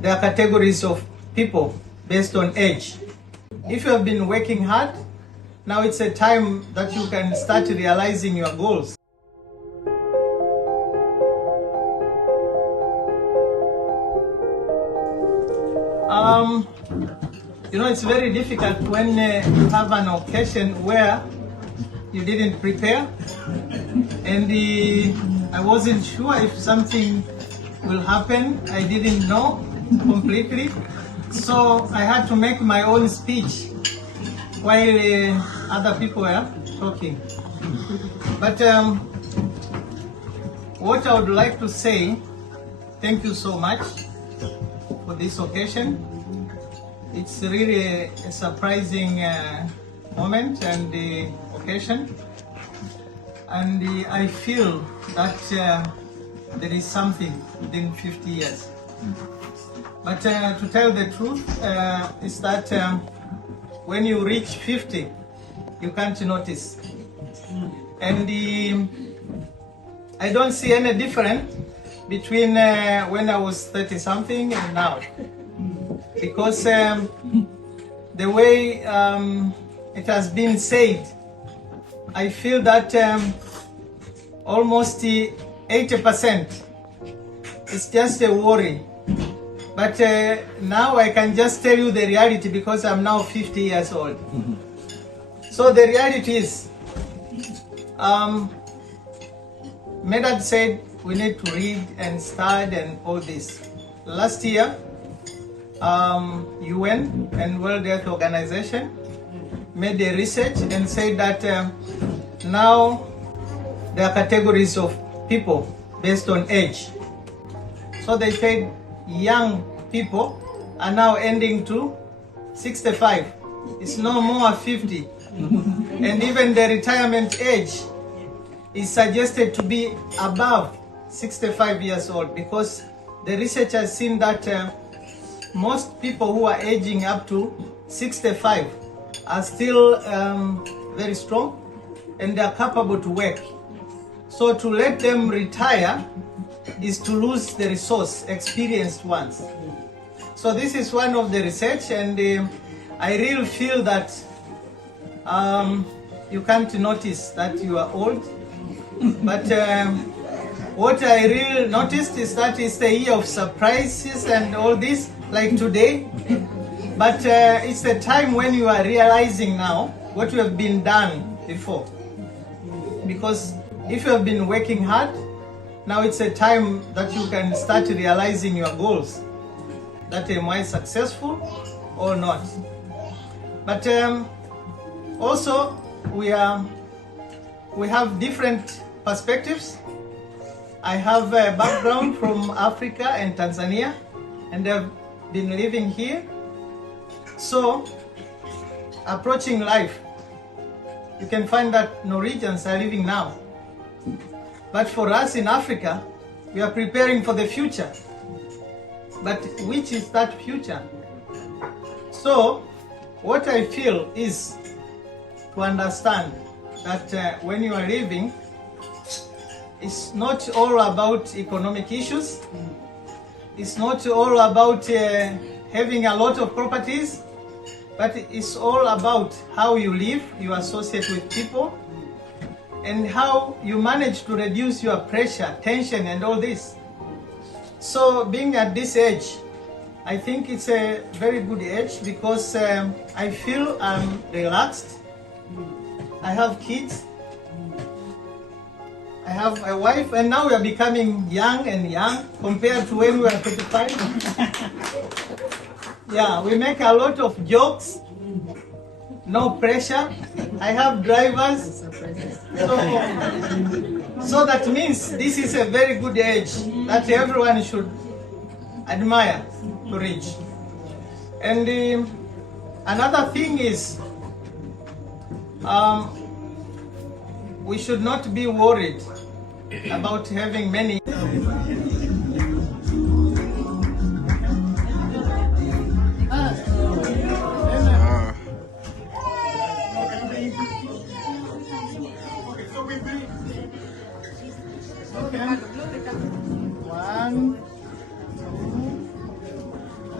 there are categories of people based on age. If you have been working hard, now it's a time that you can start realizing your goals. It's very difficult when you have an occasion where you didn't prepare, and I wasn't sure if something will happen. I didn't know completely, so I had to make my own speech while other people were talking. But what I would like to say, thank you so much for this occasion. It's really a surprising moment and occasion, and I feel that there is something within 50 years. But to tell the truth is that when you reach 50, you can't notice. And I don't see any difference between when I was 30 something and now. Because the way it has been said, I feel that almost 80% is just a worry. But now I can just tell you the reality because I'm now 50 years old. So the reality is, Medad said we need to read and study and all this. Last year, UN and World Health Organization made a research and said that now there are categories of people based on age. So they said young people are now ending to 65. It's no more 50. And even the retirement age is suggested to be above 65 years old, because the research has seen that most people who are aging up to 65 are still very strong and they are capable to work. So to let them retire is to lose the resource, experienced ones. So this is one of the research, and I really feel that you can't notice that you are old. But what I really noticed is that it's the year of surprises and all this, like today. But it's the time when you are realizing now what you have been done before. Because if you have been working hard, now it's a time that you can start realizing your goals. That am I successful or not? But also we have different perspectives. I have a background from Africa and Tanzania, and I've been living here. So, approaching life, you can find that Norwegians are living now. But for us in Africa, we are preparing for the future. But which is that future? So, what I feel is to understand that when you are living, it's not all about economic issues. It's not all about having a lot of properties, but it's all about how you live, you associate with people, and how you manage to reduce your pressure, tension, and all this. So being at this age, I think it's a very good age because I feel I'm relaxed. I have kids. I have a wife, and now we are becoming young and young compared to when we were 35. Yeah, we make a lot of jokes, no pressure. I have drivers. So that means this is a very good age that everyone should admire to reach. And another thing is, we should not be worried about having many.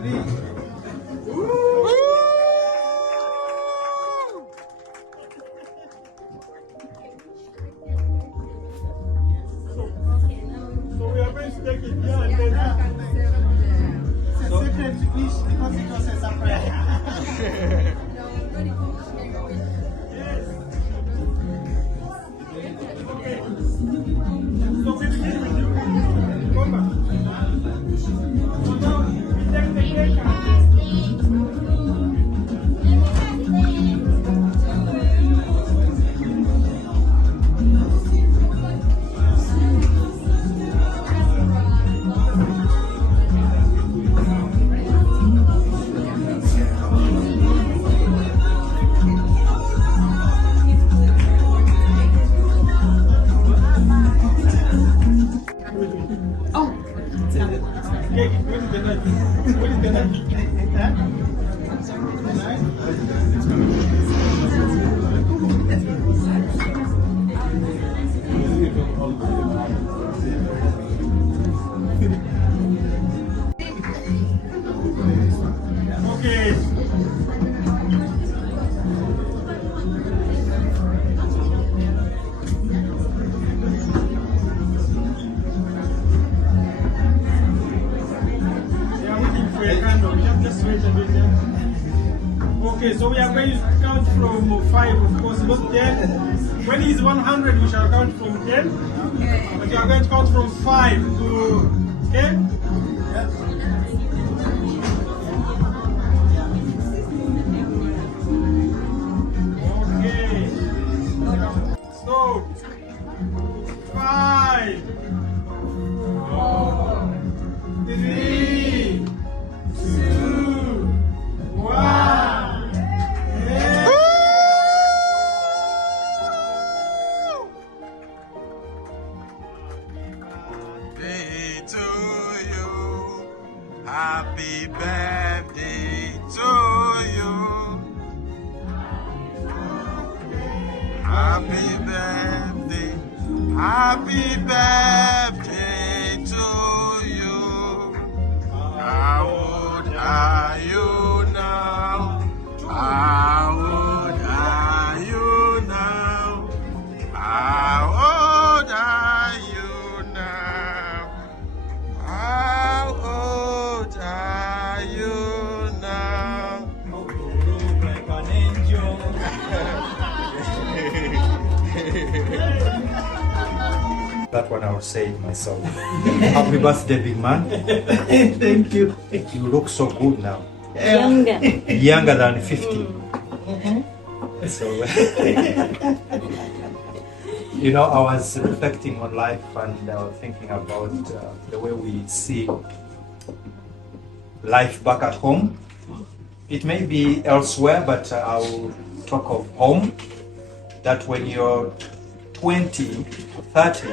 3. So we are going to take it here and then. It's a secret wish because it was a surprise. So we begin with you. Komba. So now we take the cake and cake. What is the knife? What is the knife? Okay. Just wait a bit. Okay, so we are going to count from 5, of course, not 10. When it's 100, we shall count from 10. Okay. But you are going to count from 5 to, okay? Yes. Okay. So, 5, 4, 3, 2, 1. Happy birthday to you. Happy birthday. Happy birthday to you. How old are you now? How old are you now? How old are you now? How old are you now? Like an angel. That one I will say it myself. Happy birthday, big man. Thank you. You look so good now. Younger than 50. So, you know, I was reflecting on life and thinking about the way we see life back at home. It may be elsewhere, but I'll talk of home. That when you're 20, 30,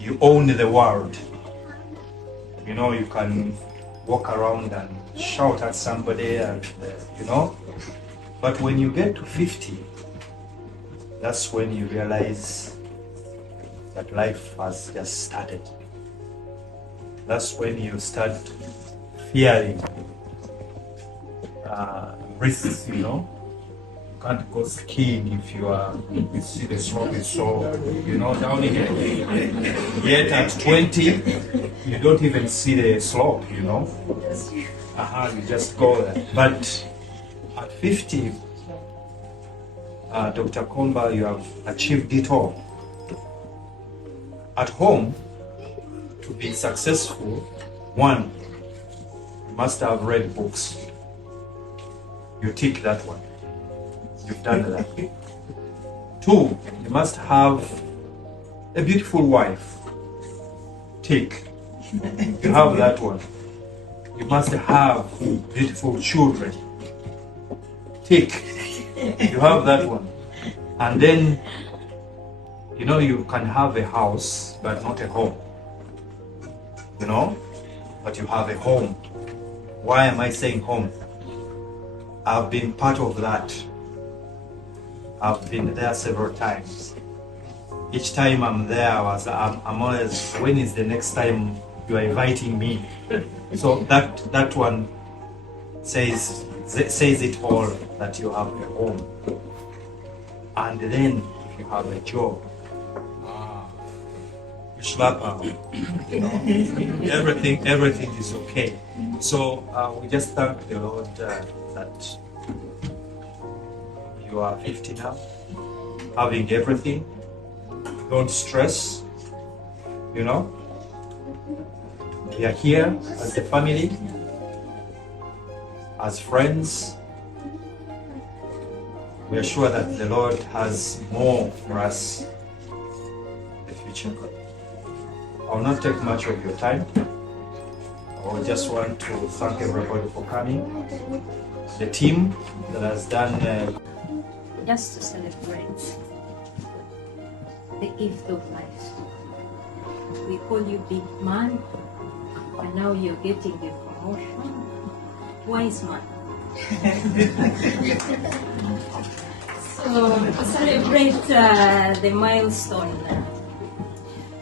you own the world. You know, you can walk around and shout at somebody, and you know. But when you get to 50, that's when you realize that life has just started. That's when you start fearing risks, you know. You can't go skiing if you see the slope is so, you know, down here. Yet at 20, you don't even see the slope, you know. You just go there. But at 50, Dr. Komba, you have achieved it all. At home, to be successful, 1, you must have read books. You tick that one. You've done that. 2, you must have a beautiful wife. Tick. You have that one. You must have beautiful children. Tick. You have that one. And then, you know, you can have a house, but not a home. You know? But you have a home. Why am I saying home? I've been part of that. I've been there several times. Each time I'm there, I'm always, when is the next time you are inviting me. So that one says it all, that you have a home. And then if you have a job, you slap out. Everything is okay. So we just thank the Lord that you are 50 now, having everything. Don't stress, We are here as a family, as friends. We are sure that the Lord has more for us in the future. I will not take much of your time. I just want to thank everybody for coming. The team that has done... Just to celebrate the gift of life. We call you big man, and now you're getting a promotion. Wise man. So to celebrate the milestone.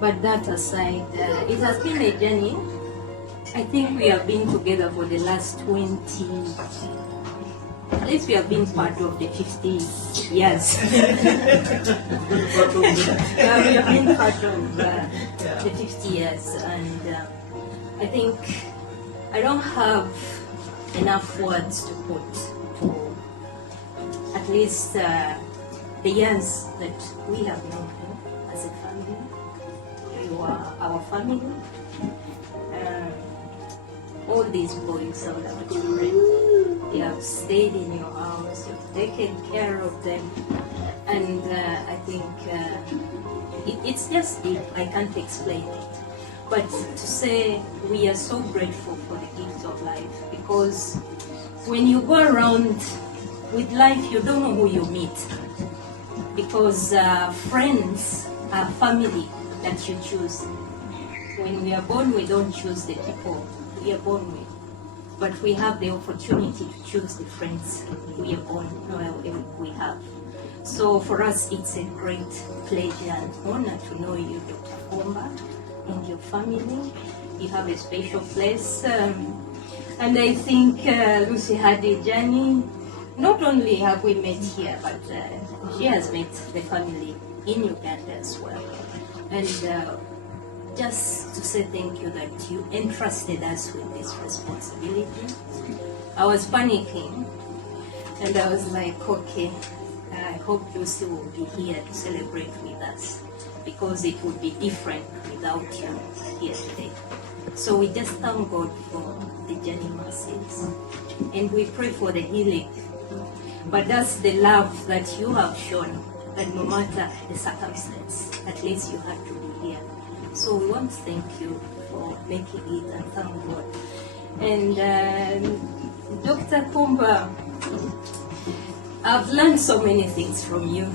But that aside, it has been a journey. I think we have been together for the last 20, at least we have been part of the 50 years. We have been part of the 50 years, and I think I don't have enough words to put to at least the years that we have known you as a family. You are our family. All these boys are our children. They have stayed in your house, you've taken care of them, and I think it's just deep. I can't explain it. But to say we are so grateful for the gift of life, because when you go around with life, you don't know who you meet, because friends are family that you choose. When we are born, we don't choose the people we are born with, but we have the opportunity to choose the friends we are born we have. So for us, it's a great pleasure and honor to know you, Dr. Komba, and your family. You have a special place, and I think Lucy had a journey. Not only have we met here, but she has met the family in Uganda as well. And just to say thank you that you entrusted us with this responsibility. I was panicking, and I was like, okay, I hope Lucy will be here to celebrate with us, because it would be different without you here today. So we just thank God for the journey mercies, and we pray for the healing. But that's the love that you have shown, that no matter the circumstance, at least you had to be here. So we want to thank you for making it, and thank God. And Dr. Komba, I've learned so many things from you,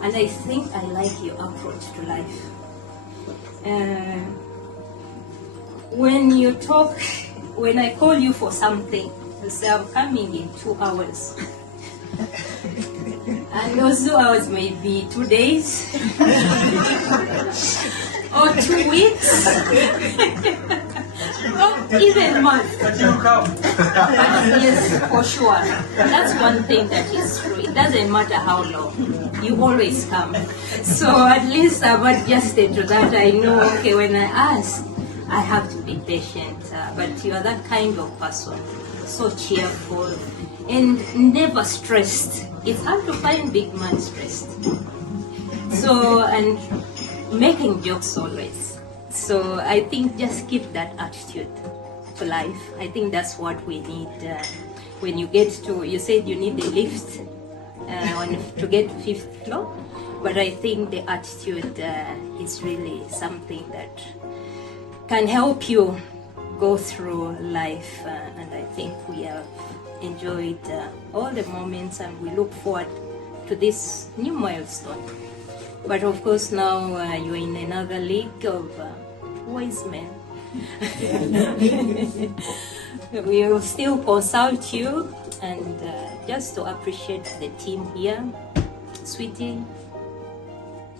and I think I like your approach to life. When you talk, when I call you for something, you say I'm coming in 2 hours. And those 2 hours may be 2 days or 2 weeks or even a month. But you come. Yes, for sure. That's one thing that is true. It doesn't matter how long, you always come. So at least I've adjusted to that. I know, okay, when I ask, I have to be patient. But you are that kind of person, so cheerful and never stressed. It's hard to find big man stressed. So, and making jokes always. So I think just keep that attitude to life. I think that's what we need. When you get to, you said you need a lift to get 5th floor, but I think the attitude is really something that can help you go through life, and I think we have enjoyed all the moments, and we look forward to this new milestone. But of course now you're in another league of wise men. We will still consult you, and just to appreciate the team here, Sweetie,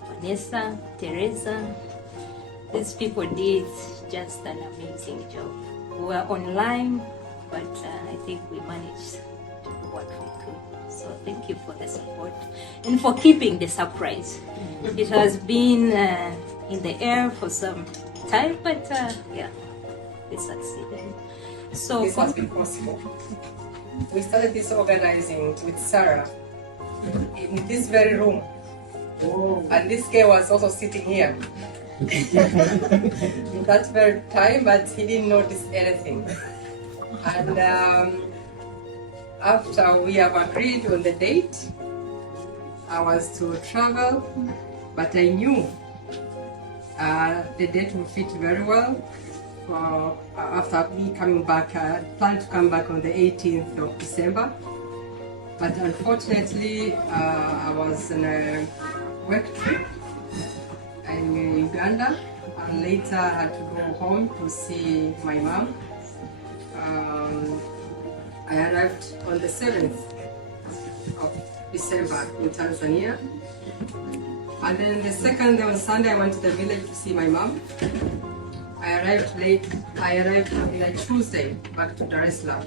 Vanessa, Teresa, these people did just an amazing job. We were online, but I think we managed to do what we could. So thank you for the support and for keeping the surprise. It has been in the air for some time, but yeah, we succeeded. So This has been possible. We started this organizing with Sarah in this very room. And this guy was also sitting here in that very time, but he didn't notice anything. And after we have agreed on the date, I was to travel, but I knew the date would fit very well. After me coming back, I planned to come back on the 18th of December. But unfortunately, I was on a work trip in Uganda, and later I had to go home to see my mom. I arrived on the 7th of December in Tanzania. And then the second day on Sunday, I went to the village to see my mom. I arrived late. I arrived on a Tuesday back to Dar es Salaam.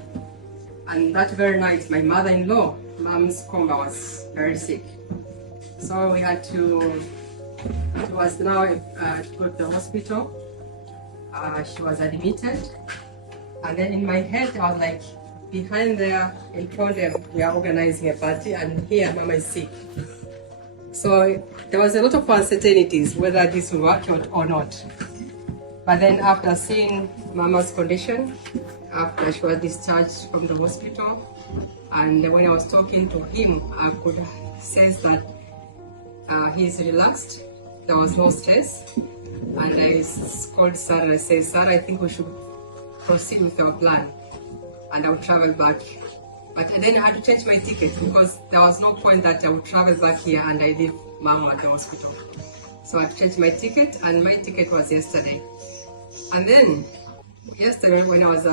And that very night, my mother-in-law, Mom's Komba, was very sick. So we had to, she was now to go to the hospital. She was admitted. And then in my head, I was like, behind there in front of them, we are organizing a party, and here Mama is sick. So there was a lot of uncertainties whether this would work out or not. But then after seeing Mama's condition, after she was discharged from the hospital, and when I was talking to him, I could sense that he's relaxed. There was no stress. And I called Sarah and I said, Sarah, I think we should proceed with our plan. And I would travel back. But then I had to change my ticket because there was no point that I would travel back here and I leave Mama at the hospital. So I changed my ticket, and my ticket was yesterday. And then yesterday when I was